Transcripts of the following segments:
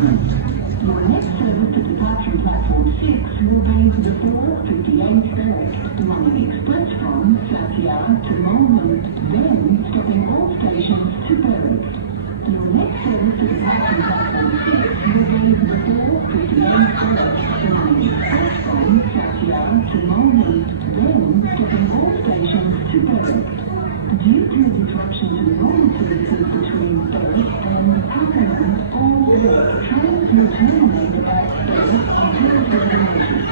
Pakenham. Your next service to depart from platform 6 will be the 4:58 Berwick, running express from South Yarra to Pakenham, then stopping all stations to Berwick. Your next service to depart from platform 6 will be the 4:58 Berwick, running express from South Yarra to Pakenham, then stopping all stations to Berwick. Due to a disruption to the normal services between Berwick and Pakenham, all Berwick trains will terminate at Berwick until further notice.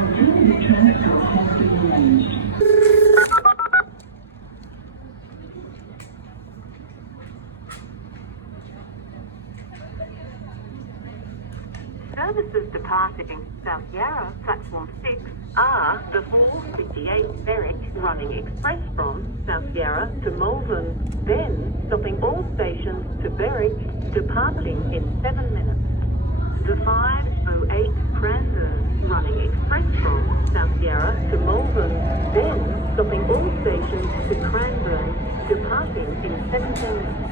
Alternative transport has been arranged. Services departing South Yarra, platform 6, are the 4:58 Berwick, running express from South Yarra to Malvern, then stopping all stations to Berwick, departing in 7 minutes. The 5:08 Cranbourne, running express from South Yarra to Malvern, then stopping all stations to Cranbourne, departing in 17 minutes.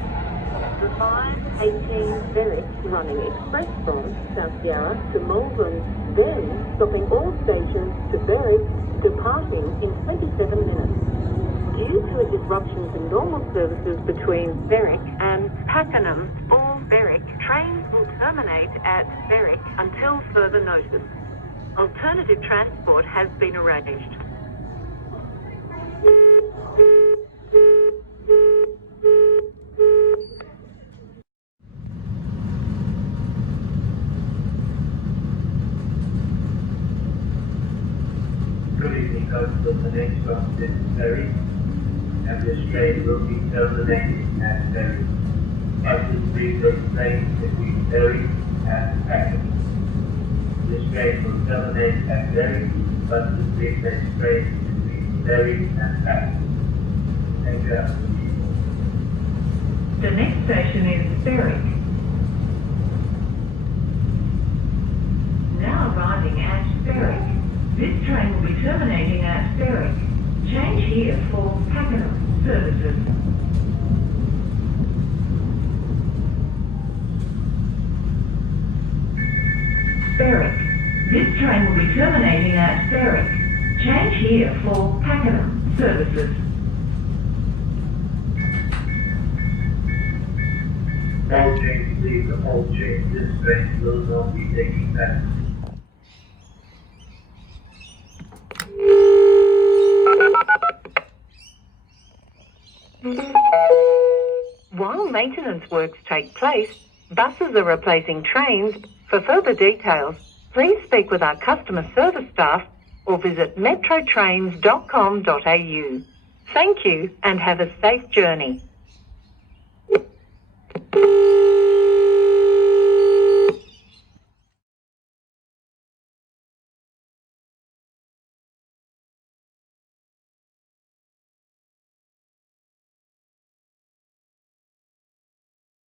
The 5:18 Berwick, running express from South Yarra to Malvern, then stopping all stations to Berwick, departing in 27 minutes. Due to a disruption to normal services between Berwick and Pakenham, all Berwick trains will terminate at Berwick until further notice. Alternative transport has been arranged. Good evening, customers. The next stop is Berwick, and this train will be terminating at Berwick. Buses frequent trains between Berwick and Pakenham. This train will terminate at Berwick. Buses frequent trains between Berwick and Pakenham. Thank you. The next station is Berwick. Now arriving at Berwick. This train will be terminating at Berwick. Change here for Pakenham services. Berwick. This train will be terminating at Berwick. Change here for Pakenham services. All trains leave all trains. This train will not be taking passengers. While maintenance works take place, buses are replacing trains. For further details, please speak with our customer service staff or visit metrotrains.com.au. Thank you and have a safe journey.